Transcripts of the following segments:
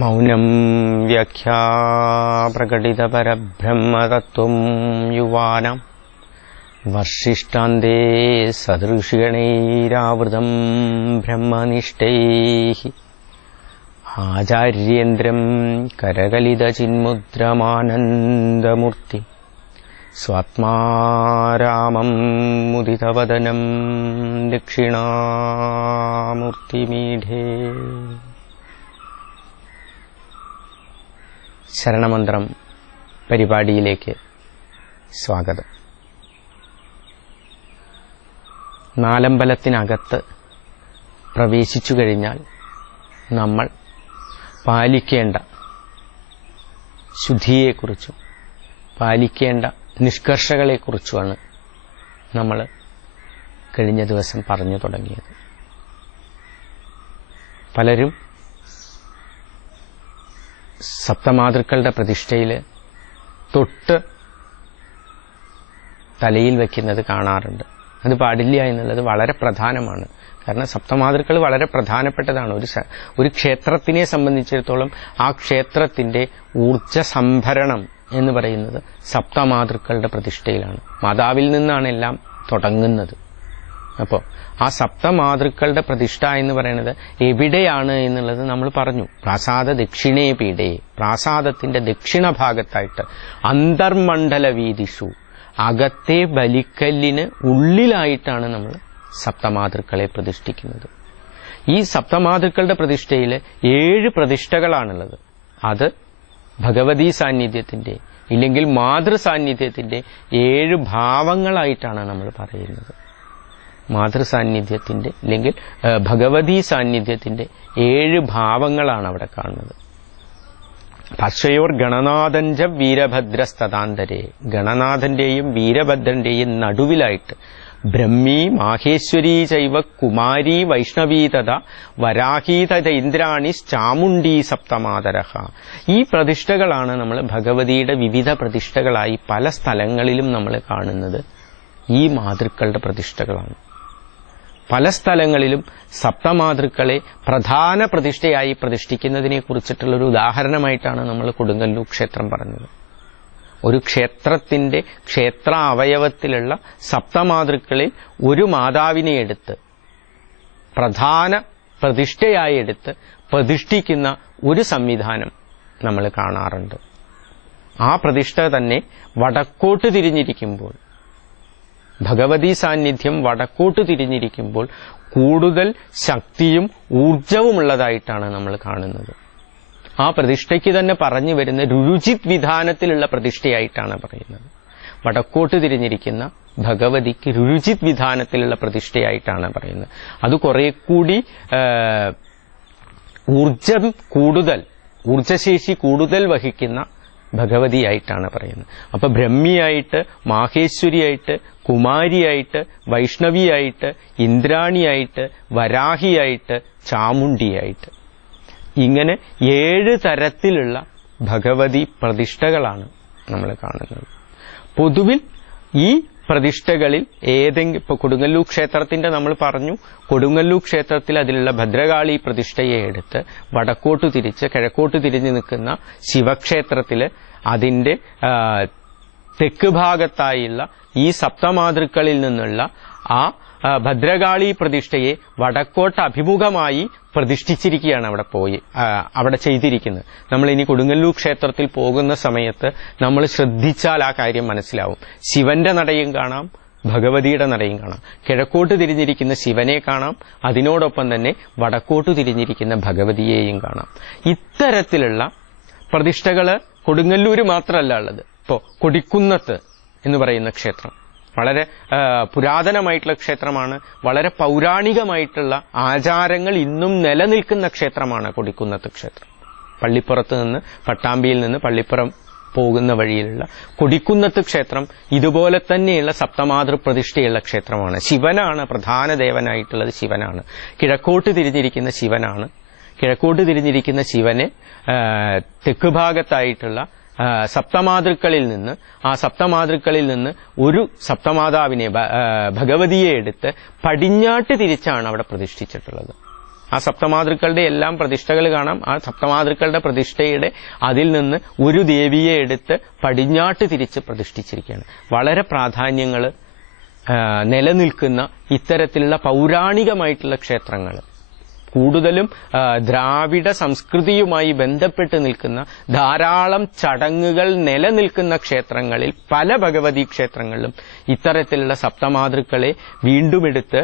മൗനം വ്യാഖ്യാ പ്രകടിതപരബ്രഹ്മതത്വം യുവാനാം വർഷിഷ്ടാന്തേ സദൃശിഗണൈരാവൃതം ബ്രഹ്മനിഷ്ഠൈഃ ആചാര്യേന്ദ്രം കരകലിതചിന്മുദ്രമാനന്ദമൂർത്തി സ്വാത്മാരാമം മുദിതവദനം ദക്ഷിണാമൂർത്തിമീഢേ. ശരണമന്ത്രം പരിപാടിയിലേക്ക് സ്വാഗതം. നാലമ്പലത്തിനകത്ത് പ്രവേശിച്ചു കഴിഞ്ഞാൽ നമ്മൾ പാലിക്കേണ്ട ശുദ്ധിയെക്കുറിച്ചും പാലിക്കേണ്ട നിഷ്കർഷകളെക്കുറിച്ചുമാണ് നമ്മൾ കഴിഞ്ഞ ദിവസം പറഞ്ഞു തുടങ്ങിയത്. പലരും സപ്തമാതൃക്കളുടെ പ്രതിഷ്ഠയിൽ തൊട്ട് തലയിൽ വയ്ക്കുന്നത് കാണാറുണ്ട്. അത് പാടില്ല എന്നുള്ളത് വളരെ പ്രധാനമാണ്. കാരണം സപ്തമാതൃക്കൾ വളരെ പ്രധാനപ്പെട്ടതാണ്. ഒരു ക്ഷേത്രത്തിനെ സംബന്ധിച്ചിടത്തോളം ആ ക്ഷേത്രത്തിന്റെ ഊർജ സംഭരണം എന്ന് പറയുന്നത് സപ്തമാതൃക്കളുടെ പ്രതിഷ്ഠയിലാണ്. മാതാവിൽ നിന്നാണ് എല്ലാം തുടങ്ങുന്നത്. അപ്പോൾ ആ സപ്തമാതൃക്കളുടെ പ്രതിഷ്ഠ എന്ന് പറയുന്നത് എവിടെയാണ് എന്നുള്ളത് നമ്മൾ പറഞ്ഞു. പ്രാസാദ ദക്ഷിണേ പീഠേ, പ്രാസാദത്തിന്റെ ദക്ഷിണ ഭാഗത്തായിട്ട് അന്തർമണ്ഡല വീതിഷു, അകത്തെ ബലിക്കല്ലിന് ഉള്ളിലായിട്ടാണ് നമ്മൾ സപ്തമാതൃക്കളെ പ്രതിഷ്ഠിക്കുന്നത്. ഈ സപ്തമാതൃക്കളുടെ പ്രതിഷ്ഠയിൽ 7 പ്രതിഷ്ഠകളാണുള്ളത്. അത് ഭഗവതീ സാന്നിധ്യത്തിന്റെ ഇല്ലെങ്കിൽ മാതൃ സാന്നിധ്യത്തിന്റെ 7 ഭാവങ്ങളായിട്ടാണ് നമ്മൾ പറയുന്നത്. മാതൃ സാന്നിധ്യത്തിന്റെ അല്ലെങ്കിൽ ഭഗവതീ സാന്നിധ്യത്തിന്റെ 7 ഭാവങ്ങളാണ് അവിടെ കാണുന്നത്. പക്ഷയോർ ഗണനാഥഞ്ച വീരഭദ്രസ്തതാന്തരേ, ഗണനാഥന്റെയും വീരഭദ്രന്റെയും നടുവിലായിട്ട് ബ്രഹ്മീ മാഹേശ്വരീ ചൈവ കുമാരീ വൈഷ്ണവീ തഥ വരാഹീ തഥ ഇന്ദ്രാണി ചാമുണ്ഡീ സപ്തമാതരഹ. ഈ പ്രതിഷ്ഠകളാണ് നമ്മൾ ഭഗവതിയുടെ വിവിധ പ്രതിഷ്ഠകളായി പല സ്ഥലങ്ങളിലും നമ്മൾ കാണുന്നത്. ഈ മാതൃക്കളുടെ പ്രതിഷ്ഠകളാണ്. പല സ്ഥലങ്ങളിലും സപ്തമാതൃക്കളെ പ്രധാന പ്രതിഷ്ഠയായി പ്രതിഷ്ഠിക്കുന്നതിനെ കുറിച്ചിട്ടുള്ളൊരു ഉദാഹരണമായിട്ടാണ് നമ്മൾ കൊടുങ്ങല്ലൂർ ക്ഷേത്രം പറഞ്ഞത്. ഒരു ക്ഷേത്രത്തിന്റെ ക്ഷേത്ര അവയവത്തിലുള്ള സപ്തമാതൃക്കളിൽ ഒരു മാതാവിനെ എടുത്ത് പ്രധാന പ്രതിഷ്ഠയായി എടുത്ത് പ്രതിഷ്ഠിക്കുന്ന ഒരു സംവിധാനം നമ്മൾ കാണാറുണ്ട്. ആ പ്രതിഷ്ഠ തന്നെ വടക്കോട്ട് തിരിഞ്ഞിരിക്കുമ്പോൾ, ഭഗവതീ സാന്നിധ്യം വടക്കോട്ട് തിരിഞ്ഞിരിക്കുമ്പോൾ കൂടുതൽ ശക്തിയും ഊർജവുമുള്ളതായിട്ടാണ് നമ്മൾ കാണുന്നത്. ആ പ്രതിഷ്ഠയ്ക്ക് തന്നെ പറഞ്ഞു വരുന്ന രുചിത് വിധാനത്തിലുള്ള പ്രതിഷ്ഠയായിട്ടാണ് പറയുന്നത്. വടക്കോട്ട് തിരിഞ്ഞിരിക്കുന്ന ഭഗവതിക്ക് രുചിത് വിധാനത്തിലുള്ള പ്രതിഷ്ഠയായിട്ടാണ് പറയുന്നത്. അത് കുറെ കൂടി ഊർജശേഷി കൂടുതൽ വഹിക്കുന്ന ഭഗവതിയായിട്ടാണ് പറയുന്നത്. അപ്പൊ ബ്രഹ്മിയായിട്ട്, മാഹേശ്വരിയായിട്ട്, കുമാരിയായിട്ട്, വൈഷ്ണവിയായിട്ട്, ഇന്ദ്രാണിയായിട്ട്, വരാഹിയായിട്ട്, ചാമുണ്ഡിയായിട്ട്, ഇങ്ങനെ 7 തരത്തിലുള്ള ഭഗവതി പ്രതിഷ്ഠകളാണ് നമ്മൾ കാണുന്നത്. പൊതുവിൽ ഈ പ്രതിഷ്ഠകളിൽ ഏതെങ്കിലും, ഇപ്പൊ കൊടുങ്ങല്ലൂർ ക്ഷേത്രത്തിന്റെ നമ്മൾ പറഞ്ഞു, കൊടുങ്ങല്ലൂർ ക്ഷേത്രത്തിൽ അതിലുള്ള ഭദ്രകാളി പ്രതിഷ്ഠയെ എടുത്ത് വടക്കോട്ട് തിരിച്ച് കിഴക്കോട്ട് തിരിഞ്ഞു നിൽക്കുന്ന ശിവക്ഷേത്രത്തില് അതിന്റെ തെക്ക് ഭാഗത്തായുള്ള ഈ സപ്തമാതൃക്കളിൽ നിന്നുള്ള ആ ഭദ്രകാളി പ്രതിഷ്ഠയെ വടക്കോട്ട് അഭിമുഖമായി പ്രതിഷ്ഠിച്ചിരിക്കുകയാണ് അവിടെ ചെയ്തിരിക്കുന്നത്. നമ്മൾ ഇനി കൊടുങ്ങല്ലൂർ ക്ഷേത്രത്തിൽ പോകുന്ന സമയത്ത് നമ്മൾ ശ്രദ്ധിച്ചാൽ ആ കാര്യം മനസ്സിലാവും. ശിവന്റെ നടയും കാണാം, ഭഗവതിയുടെ നടയും കാണാം. കിഴക്കോട്ട് തിരിഞ്ഞിരിക്കുന്ന ശിവനെ കാണാം, അതിനോടൊപ്പം തന്നെ വടക്കോട്ട് തിരിഞ്ഞിരിക്കുന്ന ഭഗവതിയെയും കാണാം. ഇത്തരത്തിലുള്ള പ്രതിഷ്ഠകള് കൊടുങ്ങല്ലൂര് മാത്രമല്ല ഉള്ളത്. ഇപ്പോ കൊടിക്കുന്നത്ത് എന്ന് പറയുന്ന ക്ഷേത്രം വളരെ പുരാതനമായിട്ടുള്ള ക്ഷേത്രമാണ്. വളരെ പൗരാണികമായിട്ടുള്ള ആചാരങ്ങൾ ഇന്നും നിലനിൽക്കുന്ന ക്ഷേത്രമാണ് കൊടിക്കുന്നത്ത് ക്ഷേത്രം. പള്ളിപ്പുറത്ത് നിന്ന്, പട്ടാമ്പിയിൽ നിന്ന് പള്ളിപ്പുറം പോകുന്ന വഴിയിലുള്ള കൊടിക്കുന്നത്ത് ക്ഷേത്രം ഇതുപോലെ തന്നെയുള്ള സപ്തമാതൃ പ്രതിഷ്ഠയുള്ള ക്ഷേത്രമാണ്. ശിവനാണ് പ്രധാന ദേവനായിട്ടുള്ളത്. ശിവനാണ്. കിഴക്കോട്ട് തിരിഞ്ഞിരിക്കുന്ന ശിവനാണ്. കിഴക്കോട്ട് തിരിഞ്ഞിരിക്കുന്ന ശിവനെ തെക്ക് ഭാഗത്തായിട്ടുള്ള സപ്തമാതൃക്കളിൽ നിന്ന് ഒരു സപ്തമാതാവിനെ ഭഗവതിയെ എടുത്ത് പടിഞ്ഞാട്ട് തിരിച്ചാണ് അവിടെ പ്രതിഷ്ഠിച്ചിട്ടുള്ളത്. ആ സപ്തമാതൃക്കളുടെ എല്ലാം പ്രതിഷ്ഠകൾ കാണാം. ആ സപ്തമാതൃക്കളുടെ പ്രതിഷ്ഠയുടെ അതിൽ നിന്ന് ഒരു ദേവിയെ എടുത്ത് പടിഞ്ഞാട്ട് തിരിച്ച് പ്രതിഷ്ഠിച്ചിരിക്കുകയാണ്. വളരെ പ്രാധാന്യങ്ങൾ നിലനിൽക്കുന്ന ഇത്തരത്തിലുള്ള പൗരാണികമായിട്ടുള്ള ക്ഷേത്രങ്ങൾ, കൂടുതലും ദ്രാവിഡ സംസ്കൃതിയുമായി ബന്ധപ്പെട്ട് നിൽക്കുന്ന ധാരാളം ചടങ്ങുകൾ നിലനിൽക്കുന്ന ക്ഷേത്രങ്ങളിൽ പല ഭഗവതി ക്ഷേത്രങ്ങളിലും ഇത്തരത്തിലുള്ള സപ്തമാതൃക്കളെ വീണ്ടും എടുത്ത്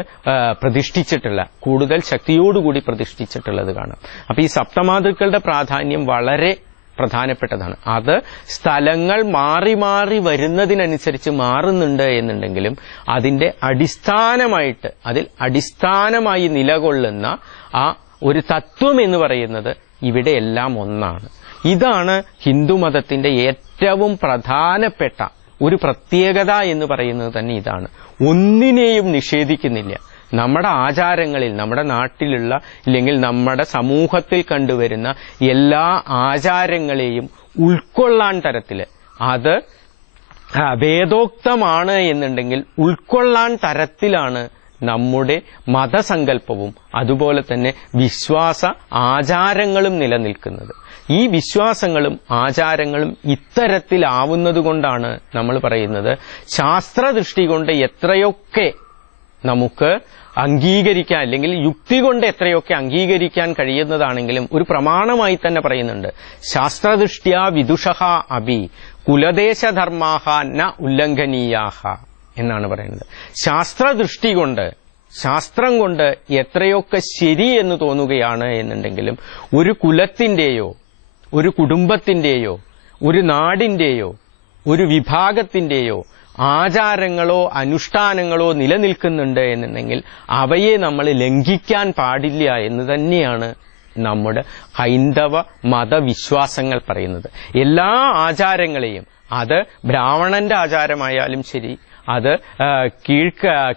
പ്രതിഷ്ഠിച്ചിട്ടുള്ള, കൂടുതൽ ശക്തിയോടുകൂടി പ്രതിഷ്ഠിച്ചിട്ടുള്ളത് കാണാം. അപ്പൊ ഈ സപ്തമാതൃക്കളുടെ പ്രാധാന്യം വളരെ പ്രധാനപ്പെട്ടതാണ്. അത് സ്ഥലങ്ങൾ മാറി മാറി വരുന്നതിനനുസരിച്ച് മാറുന്നുണ്ട് എന്നുണ്ടെങ്കിലും അതിന്റെ അടിസ്ഥാനമായിട്ട്, അതിൽ അടിസ്ഥാനമായി നിലകൊള്ളുന്ന ആ ഒരു തത്വം എന്ന് പറയുന്നത് ഇവിടെ എല്ലാം ഒന്നാണ്. ഇതാണ് ഹിന്ദുമതത്തിന്റെ ഏറ്റവും പ്രധാനപ്പെട്ട ഒരു പ്രത്യേകത എന്ന് പറയുന്നത് തന്നെ ഇതാണ്. ഒന്നിനെയും നിഷേധിക്കുന്നില്ല. നമ്മുടെ ആചാരങ്ങളിൽ, നമ്മുടെ നാട്ടിലുള്ള ഇല്ലെങ്കിൽ നമ്മുടെ സമൂഹത്തിൽ കണ്ടുവരുന്ന എല്ലാ ആചാരങ്ങളെയും ഉൾക്കൊള്ളാൻ തരത്തില്, അത് വേദോക്തമാണ് എന്നുണ്ടെങ്കിൽ ഉൾക്കൊള്ളാൻ തരത്തിലാണ് നമ്മുടെ മതസങ്കല്പവും അതുപോലെ തന്നെ വിശ്വാസ ആചാരങ്ങളും നിലനിൽക്കുന്നത്. ഈ വിശ്വാസങ്ങളും ആചാരങ്ങളും ഇത്തരത്തിലാവുന്നതുകൊണ്ടാണ് നമ്മൾ പറയുന്നത് ശാസ്ത്രദൃഷ്ടി കൊണ്ട് എത്രയൊക്കെ നമുക്ക് അംഗീകരിക്കാൻ, അല്ലെങ്കിൽ യുക്തി കൊണ്ട് എത്രയൊക്കെ അംഗീകരിക്കാൻ കഴിയുന്നതാണെങ്കിലും ഒരു പ്രമാണമായി തന്നെ പറയുന്നുണ്ട്, ശാസ്ത്രദൃഷ്ട്യാ വിദുഷഃ അഭി കുലദേശധർമാഹ ന ഉല്ലംഘനീയാഹ എന്നാണ് പറയുന്നത്. ശാസ്ത്രദൃഷ്ടി കൊണ്ട്, ശാസ്ത്രം കൊണ്ട് എത്രയൊക്കെ ശരി എന്ന് തോന്നുകയാണ് എന്നുണ്ടെങ്കിലും ഒരു കുലത്തിന്റെയോ ഒരു കുടുംബത്തിന്റെയോ ഒരു നാടിന്റെയോ ഒരു വിഭാഗത്തിന്റെയോ ആചാരങ്ങളോ അനുഷ്ഠാനങ്ങളോ നിലനിൽക്കുന്നുണ്ട് എന്നുണ്ടെങ്കിൽ അവയെ നമ്മൾ ലംഘിക്കാൻ പാടില്ല എന്ന് തന്നെയാണ് നമ്മുടെ ഹൈന്ദവ മതവിശ്വാസങ്ങൾ പറയുന്നത്. എല്ലാ ആചാരങ്ങളെയും, അത് ബ്രാഹ്മണന്റെ ആചാരമായാലും ശരി, അത്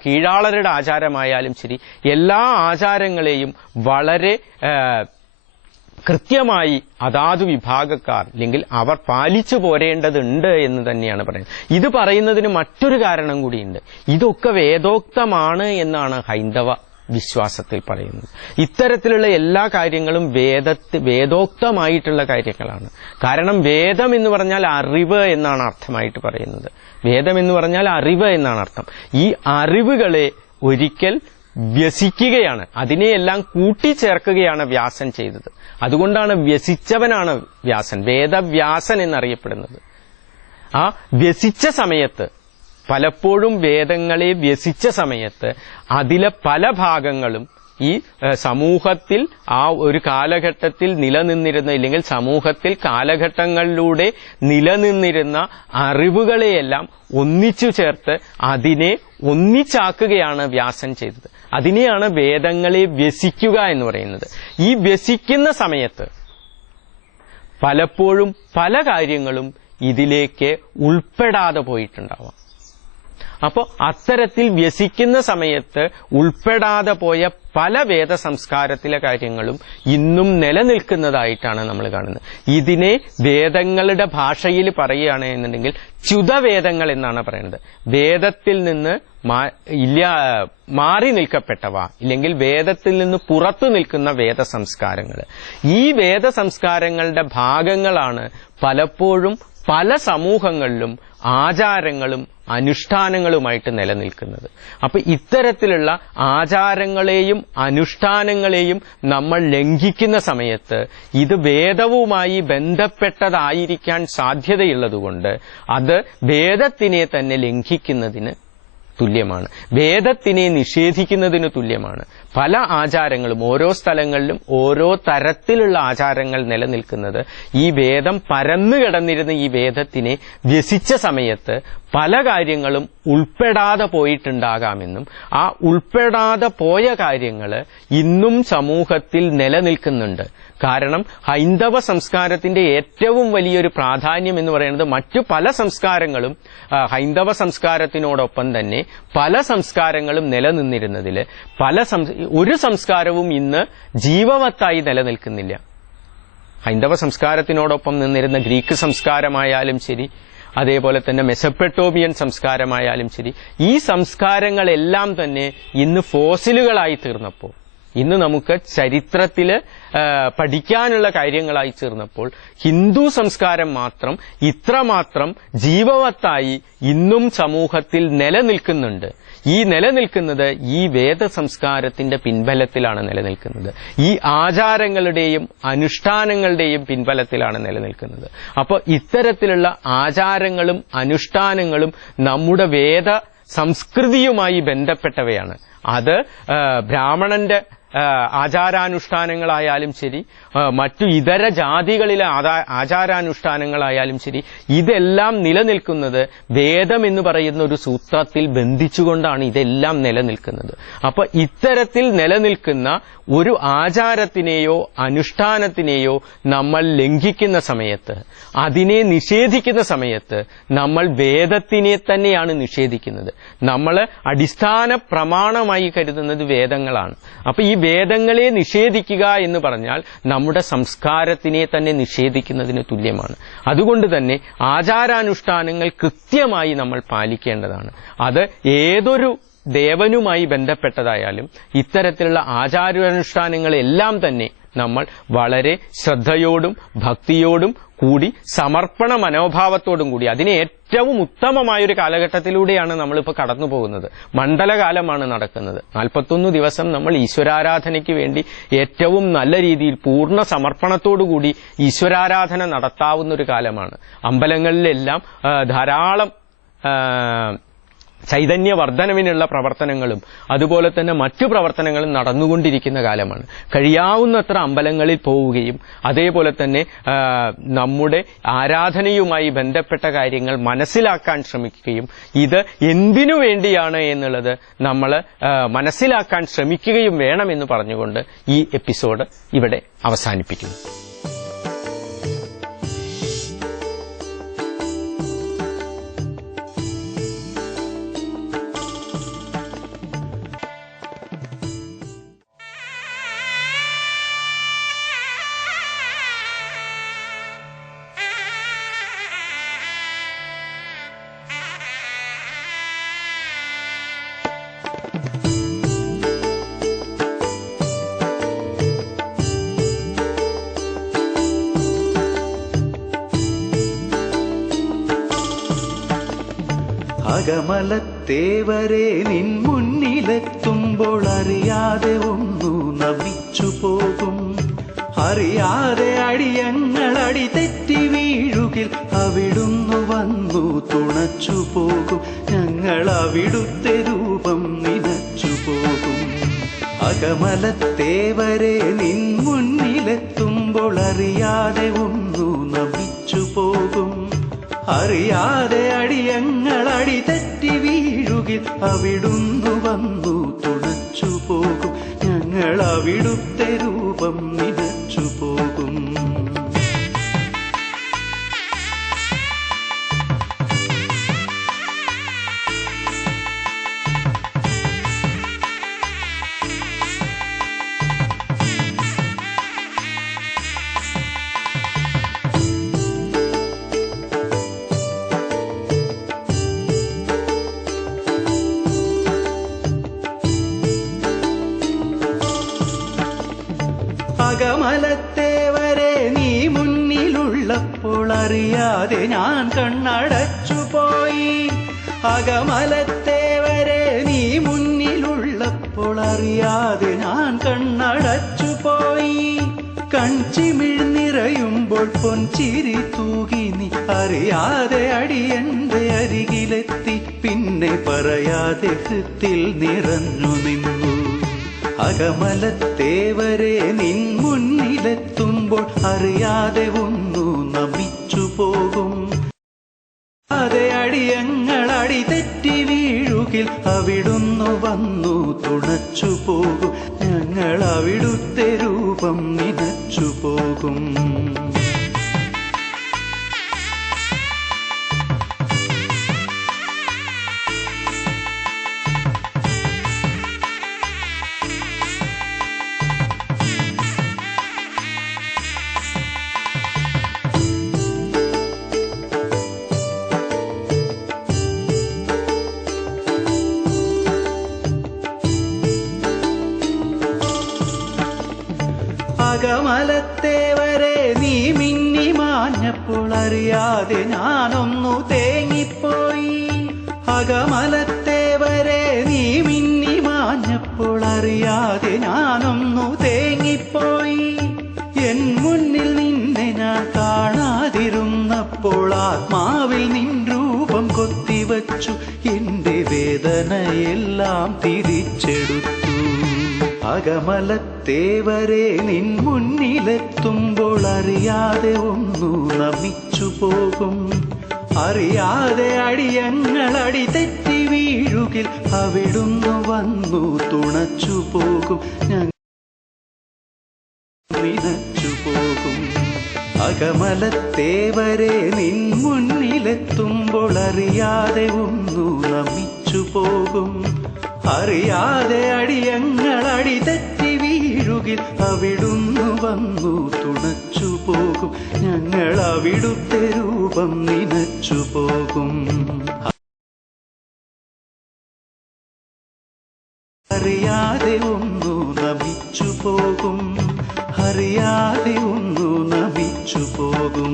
കീഴാളരുടെ ആചാരമായാലും ശരി, എല്ലാ ആചാരങ്ങളെയും വളരെ കൃത്യമായി അതാതു വിഭാഗക്കാർ അല്ലെങ്കിൽ അവർ പാലിച്ചു പോരേണ്ടതുണ്ട് എന്ന് തന്നെയാണ് പറയുന്നത്. ഇത് പറയുന്നതിന് മറ്റൊരു കാരണം കൂടിയുണ്ട്. ഇതൊക്കെ വേദോക്തമാണ് എന്നാണ് ഹൈന്ദവ വിശ്വാസത്തിൽ പറയുന്നത്. ഇത്തരത്തിലുള്ള എല്ലാ കാര്യങ്ങളും വേദോക്തമായിട്ടുള്ള കാര്യങ്ങളാണ്. കാരണം വേദം എന്ന് പറഞ്ഞാൽ അറിവ് എന്നാണ് അർത്ഥമായിട്ട് പറയുന്നത്. വേദം എന്ന് പറഞ്ഞാൽ അറിവ് എന്നാണ് അർത്ഥം. ഈ അറിവുകളെ ഒരിക്കൽ വ്യസിക്കുകയാണ്, അതിനെയെല്ലാം കൂട്ടിച്ചേർക്കുകയാണ് വ്യാസൻ ചെയ്തത്. അതുകൊണ്ടാണ് വ്യസിച്ചവനാണ് വ്യാസൻ, വേദവ്യാസൻ എന്നറിയപ്പെടുന്നത്. ആ വ്യസിച്ച സമയത്ത്, പലപ്പോഴും വേദങ്ങളെ വ്യസിച്ച സമയത്ത് അതിലെ പല ഭാഗങ്ങളും ഈ സമൂഹത്തിൽ ആ ഒരു കാലഘട്ടത്തിൽ നിലനിന്നിരുന്ന, ഇല്ലെങ്കിൽ സമൂഹത്തിൽ കാലഘട്ടങ്ങളിലൂടെ നിലനിന്നിരുന്ന അറിവുകളെയെല്ലാം ഒന്നിച്ചു ചേർത്ത് അതിനെ ഒന്നിച്ചാക്കുകയാണ് വ്യാസൻ ചെയ്തത്. അതിനെയാണ് വേദങ്ങളെ വ്യസിക്കുക എന്ന് പറയുന്നത്. ഈ വ്യസിക്കുന്ന സമയത്ത് പലപ്പോഴും പല കാര്യങ്ങളും ഇതിലേക്ക് ഉൾപ്പെടാതെ പോയിട്ടുണ്ടാവാം. അപ്പോൾ അത്തരത്തിൽ വ്യസിക്കുന്ന സമയത്ത് ഉൾപ്പെടാതെ പോയ പല വേദ സംസ്കാരത്തിലെ കാര്യങ്ങളും ഇന്നും നിലനിൽക്കുന്നതായിട്ടാണ് നമ്മൾ കാണുന്നത്. ഇതിനെ വേദങ്ങളുടെ ഭാഷയിൽ പറയുകയാണ് എന്നുണ്ടെങ്കിൽ ച്യുതവേദങ്ങൾ എന്നാണ് പറയുന്നത്. വേദത്തിൽ നിന്ന് മാറി നിൽക്കപ്പെട്ടവ, ഇല്ലെങ്കിൽ വേദത്തിൽ നിന്ന് പുറത്തു നിൽക്കുന്ന വേദ സംസ്കാരങ്ങൾ. ഈ വേദ സംസ്കാരങ്ങളുടെ ഭാഗങ്ങളാണ് പലപ്പോഴും പല സമൂഹങ്ങളിലും ആചാരങ്ങളും അനുഷ്ഠാനങ്ങളുമായിട്ട് നിലനിൽക്കുന്നത്. അപ്പൊ ഇത്തരത്തിലുള്ള ആചാരങ്ങളെയും അനുഷ്ഠാനങ്ങളെയും നമ്മൾ ലംഘിക്കുന്ന സമയത്ത് ഇത് വേദവുമായി ബന്ധപ്പെട്ടതായിരിക്കാൻ സാധ്യതയുള്ളതുകൊണ്ട് അത് വേദത്തിനെ തന്നെ ലംഘിക്കുന്നതിന് തുല്യമാണ്, വേദത്തിനെ നിഷേധിക്കുന്നതിന് തുല്യമാണ്. പല ആചാരങ്ങളും ഓരോ സ്ഥലങ്ങളിലും ഓരോ തരത്തിലുള്ള ആചാരങ്ങൾ നിലനിൽക്കുന്നത് ഈ വേദം പരന്നു കിടന്നിരുന്ന ഈ വേദത്തിനെ വ്യസിച്ച സമയത്ത് പല കാര്യങ്ങളും ഉൾപ്പെടാതെ പോയിട്ടുണ്ടാകാമെന്നും ആ ഉൾപ്പെടാതെ പോയ കാര്യങ്ങൾ ഇന്നും സമൂഹത്തിൽ നിലനിൽക്കുന്നുണ്ട്. കാരണം ഹൈന്ദവ സംസ്കാരത്തിന്റെ ഏറ്റവും വലിയൊരു പ്രാധാന്യം എന്ന് പറയുന്നത് മറ്റു പല സംസ്കാരങ്ങളും ഹൈന്ദവ സംസ്കാരത്തിനോടൊപ്പം തന്നെ പല സംസ്കാരങ്ങളും നിലനിന്നിരുന്നതിൽ ഒരു സംസ്കാരവും ഇന്ന് ജീവവത്തായി നിലനിൽക്കുന്നില്ല. ഹൈന്ദവ സംസ്കാരത്തിനോടൊപ്പം നിന്നിരുന്ന ഗ്രീക്ക് സംസ്കാരമായാലും ശരി, അതേപോലെ തന്നെ മെസപ്പൊട്ടേമിയൻ സംസ്കാരമായാലും ശരി, ഈ സംസ്കാരങ്ങളെല്ലാം തന്നെ ഇന്ന് ഫോസിലുകളായി തീർന്നപ്പോൾ, ഇന്ന് നമുക്ക് ചരിത്രത്തില് പഠിക്കാനുള്ള കാര്യങ്ങളായി തീർന്നപ്പോൾ ഹിന്ദു സംസ്കാരം മാത്രം ഇത്രമാത്രം ജീവവത്തായി ഇന്നും സമൂഹത്തിൽ നിലനിൽക്കുന്നുണ്ട്. ഈ നിലനിൽക്കുന്നത് ഈ വേദ സംസ്കാരത്തിന്റെ പിൻബലത്തിലാണ് നിലനിൽക്കുന്നത്. ഈ ആചാരങ്ങളുടെയും അനുഷ്ഠാനങ്ങളുടെയും പിൻബലത്തിലാണ് നിലനിൽക്കുന്നത്. അപ്പോൾ ഇത്തരത്തിലുള്ള ആചാരങ്ങളും അനുഷ്ഠാനങ്ങളും നമ്മുടെ വേദ സംസ്കൃതിയുമായി ബന്ധപ്പെട്ടവയാണ്. അത് ബ്രാഹ്മണന്റെ ആചാരാനുഷ്ഠാനങ്ങളായാലും ശരി, മറ്റു ഇതര ജാതികളിലെ ആചാരാനുഷ്ഠാനങ്ങളായാലും ശരി, ഇതെല്ലാം നിലനിൽക്കുന്നത് വേദം എന്ന് പറയുന്ന ഒരു സൂത്രത്തിൽ ബന്ധിച്ചുകൊണ്ടാണ് ഇതെല്ലാം നിലനിൽക്കുന്നത്. അപ്പൊ ഇത്തരത്തിൽ നിലനിൽക്കുന്ന ഒരു ആചാരത്തിനെയോ അനുഷ്ഠാനത്തിനെയോ നമ്മൾ ലംഘിക്കുന്ന സമയത്ത്, അതിനെ നിഷേധിക്കുന്ന സമയത്ത് നമ്മൾ വേദത്തിനെ തന്നെയാണ് നിഷേധിക്കുന്നത്. നമ്മൾ അടിസ്ഥാന പ്രമാണമായി കരുതുന്നത് വേദങ്ങളാണ്. അപ്പൊ ഈ വേദങ്ങളെ നിഷേധിക്കുക എന്ന് പറഞ്ഞാൽ നമ്മുടെ സംസ്കാരത്തിനെ തന്നെ നിഷേധിക്കുന്നതിന് തുല്യമാണ്. അതുകൊണ്ട് തന്നെ ആചാരാനുഷ്ഠാനങ്ങൾ കൃത്യമായി നമ്മൾ പാലിക്കേണ്ടതാണ്. അത് ഏതൊരു ദേവനുമായി ബന്ധപ്പെട്ടതായാലും ഇത്തരത്തിലുള്ള ആചാരാനുഷ്ഠാനങ്ങളെല്ലാം തന്നെ നമ്മൾ വളരെ ശ്രദ്ധയോടും ഭക്തിയോടും കൂടി സമർപ്പണ മനോഭാവത്തോടും കൂടി, അതിന് ഏറ്റവും ഉത്തമമായൊരു കാലഘട്ടത്തിലൂടെയാണ് നമ്മളിപ്പോൾ കടന്നു പോകുന്നത്. മണ്ഡലകാലമാണ് നടക്കുന്നത്. 41 ദിവസം നമ്മൾ ഈശ്വരാരാധനയ്ക്ക് വേണ്ടി ഏറ്റവും നല്ല രീതിയിൽ പൂർണ്ണ സമർപ്പണത്തോടുകൂടി ഈശ്വരാരാധന നടത്താവുന്ന ഒരു കാലമാണ്. അമ്പലങ്ങളിലെല്ലാം ധാരാളം ചൈതന്യവർദ്ധനവിനുള്ള പ്രവർത്തനങ്ങളും അതുപോലെ തന്നെ മറ്റു പ്രവർത്തനങ്ങളും നടന്നുകൊണ്ടിരിക്കുന്ന കാലമാണ്. കഴിയാവുന്നത്ര അമ്പലങ്ങളിൽ പോവുകയും അതേപോലെ തന്നെ നമ്മുടെ ആരാധനയുമായി ബന്ധപ്പെട്ട കാര്യങ്ങൾ മനസ്സിലാക്കാൻ ശ്രമിക്കുകയും ഇത് എന്തിനു വേണ്ടിയാണ് എന്നുള്ളത് നമ്മൾ മനസ്സിലാക്കാൻ ശ്രമിക്കുകയും വേണമെന്ന് പറഞ്ഞുകൊണ്ട് ഈ എപ്പിസോഡ് ഇവിടെ അവസാനിപ്പിക്കുന്നു. അകമലത്തേവരെ നിൻ മുന്നിലെത്തുമ്പോൾ അറിയാതെ ഒന്നു നമിച്ചു പോകും. അറിയാതെ അടിയങ്ങൾ അടി തെറ്റി വീഴുകിൽ അവിടുന്നു വന്നു തുണച്ചു പോകും. ഞങ്ങൾ അവിടുത്തെ രൂപം നിനച്ചു പോകും. അകമലത്തേവരെ നിൻ മുന്നിലെത്തുമ്പോൾ അറിയാതെ ഒന്നു നമിച്ചു പോകും. അറിയാതെ അടിയങ്ങൾ അടി തെറ്റി വീഴുകിൽ അവിടുന്നു വന്നു തുണച്ചു പോകും. ഞങ്ങൾ അവിടുത്തെ രൂപം നിനച്ചു പോകും. അകമലത്തേവരെ നീ മുന്നിലുള്ളപ്പോൾ അറിയാതെ ഞാൻ കണ്ണടച്ചുപോയി. അകമലത്തേവരെ നീ മുന്നിലുള്ളപ്പോൾ അറിയാതെ ഞാൻ കണ്ണടച്ചുപോയി. കൺചിമിഴ്നിറയുമ്പോൾ പൊൻചിരി തൂകി നീ അറിയാതെ അടിയന്റെ അരികിലെത്തി. പിന്നെ പറയാതെ ഹൃത്തിൽ നിറഞ്ഞു നിന്നു. അകമലത്തേവരെ നിൻ മുന്നിലെത്തുമ്പോൾ അറിയാതെ ഒന്നു നമിച്ചു പോകും. അതെ അടിയങ്ങൾ അടി തെറ്റി വീഴുകിൽ അവിടുന്നു വന്നു തുണച്ചു പോകും. ഞങ്ങൾ അവിടുത്തെ രൂപം നിനച്ചു പോകും. അകമലത്തേവരെ നീ മിന്നി മാഞ്ഞപ്പോൾ അറിയാതെ ഞാനൊന്നു തേങ്ങിപ്പോയി. അകമലത്തേവരെ നീ മിന്നി മാഞ്ഞപ്പോൾ അറിയാതെ ഞാനൊന്നു തേങ്ങിപ്പോയി. എൻ മുന്നിൽ നിന്നെ ഞാൻ കാണാതിരുന്നപ്പോൾ ആത്മാവിൽ നിൻ രൂപം കൊത്തിവച്ചു. എന്റെ വേദനയെല്ലാം തിരിച്ചെടുത്തു. അകമലത്തേവരെ നിൻ മുന്നിലെത്തുമ്പോൾ അറിയാതെ ഒന്നു നമിച്ചു പോകും. അറിയാതെ അടിയങ്ങൾ അടി തെറ്റി വീഴുകിൽ അവിടുന്ന് വന്നു തുണച്ചു പോകും. നിനച്ചു പോകും. അകമലത്തേവരെ നിൻ മുന്നിലെത്തുമ്പോൾ അറിയാതെ ഒന്നു നമിച്ചു പോകും. അറിയാതെ അടിയങ്ങൾ അടി തെറ്റി വീഴുകിൽ അവിടുന്ന് വന്നു തുണച്ചു പോകും. ഞങ്ങൾ അവിടുത്തെ രൂപം നിനച്ചു പോകും. അറിയാതെ ഒന്നു നമിച്ചു പോകും. അറിയാതെ ഒന്നു നമിച്ചു പോകും.